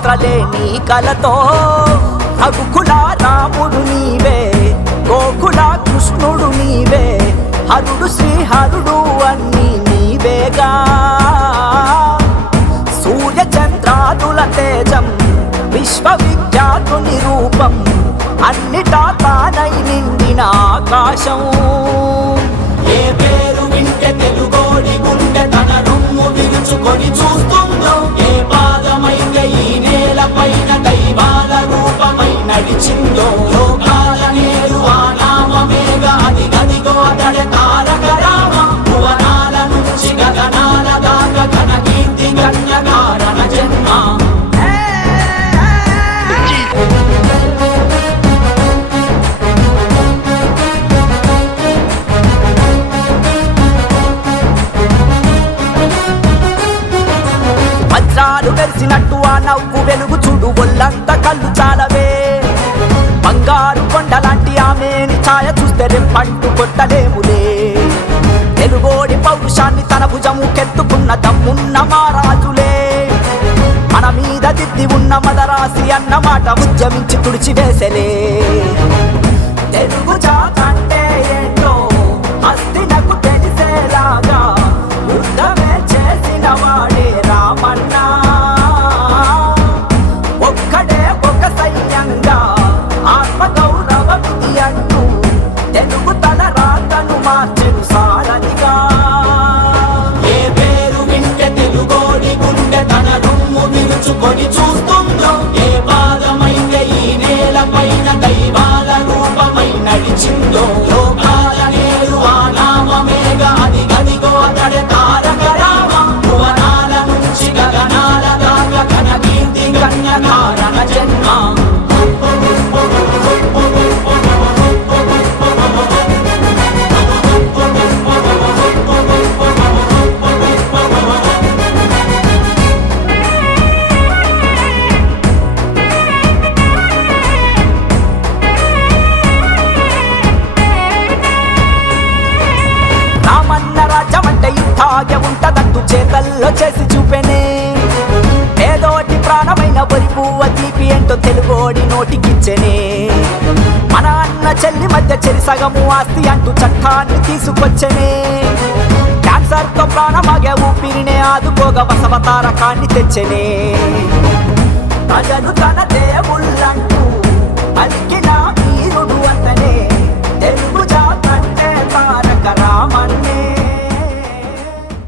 పాత్రలే నీ కలతో. రఘుకుల రాముడు నీవే గోకుల కృష్ణుడు నీవే హరుడు శ్రీహరుడు అన్ని నీవేగా. సూర్య చంద్రాదుల తేజం విశ్వవిఖ్యాతుని రూపం అన్నిటా తానై నిండిన ఆకాశం. వజ్రాలు వెలిసినట్టు ఆ నవ్వు వెలుగు చూడు ఒళ్ళంత కళ్ళు చాలా బంగారు కొండలాంటి ఆమెని ఛాయ చూస్తే రెప్పంటు కొట్టలేములే. తెలుగోడి పౌరుషాన్ని తన భుజము కెత్తుకున్న దమ్మున్న మారాజులే మన మీద దిద్ది ఉన్న మదరాసి అన్న మాట ఉద్యమించి తుడిచివేసలే. విరుచుకొని చూస్తుందో ఏ పాదమైతే ముందు చేతల్లో చేసి చూపెనే. ఏదోటి ప్రాణమైన వరి పువ్వ తీపి ఏంటో తెలుగోడి నోటికిచ్చెనే. మన అన్న చెల్లి మధ్య చెరి సగము ఆస్తి అంటూ చట్టాన్ని తీసుకొచ్చనే. క్యాన్సర్తో ప్రాణమాగే ఊపిరినే ఆదుకోగ వసవతారకాన్ని తెచ్చనే. ప్రజలు తన దేవుళ్ళంటూ అలికిన